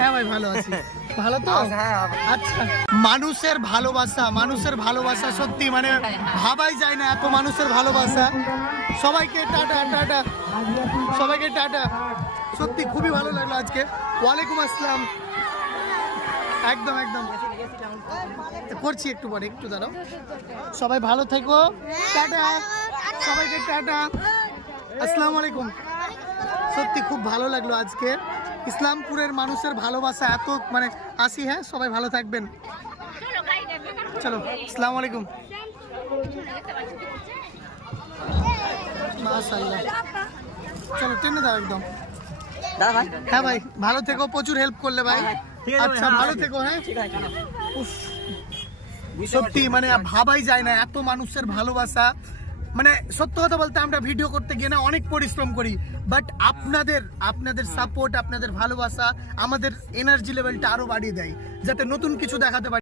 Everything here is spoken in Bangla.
হ্যাঁ ভাই ভালো আছি। ভালো তো? আচ্ছা, মানুষের ভালোবাসা সত্যি মানে ভাবাই যায় না, এত মানুষের ভালোবাসা। সবাইকে টাটা টাটা, সবাইকে টাটা। সত্যি খুবই ভালো লাগলো আজকে। ওয়ালাইকুম আসসালাম। একদম একদম করছি একটু পরে, একটু দাঁড়াও। সবাই ভালো থেকো, টাটা সবাইকে, টাটা, আসসালামু আলাইকুম। সত্যি খুব ভালো লাগলো আজকে। ইসলামপুরের মানুষের ভালোবাসা এত মানে আসি। হ্যাঁ, সবাই ভালো থাকবেন। চলো, আসসালামু আলাইকুম। মাশাআল্লাহ, চলো টেনে দাও একদম। হ্যাঁ ভাই ভালো থেকো, প্রচুর হেল্প করলে ভাই। আচ্ছা ভালো থেকো। হ্যাঁ উফ, সত্যি মানে ভাবাই যায় না এত মানুষের ভালোবাসা। মানে সত্য কথা বলতে আমরা ভিডিও করতে গিয়ে না অনেক পরিশ্রম করি, বাট আপনাদের সাপোর্ট, আপনাদের ভালোবাসা আমাদের এনার্জি লেভেলটা আরো বাড়িয়ে দেয়, যাতে নতুন কিছু দেখাতে পারি।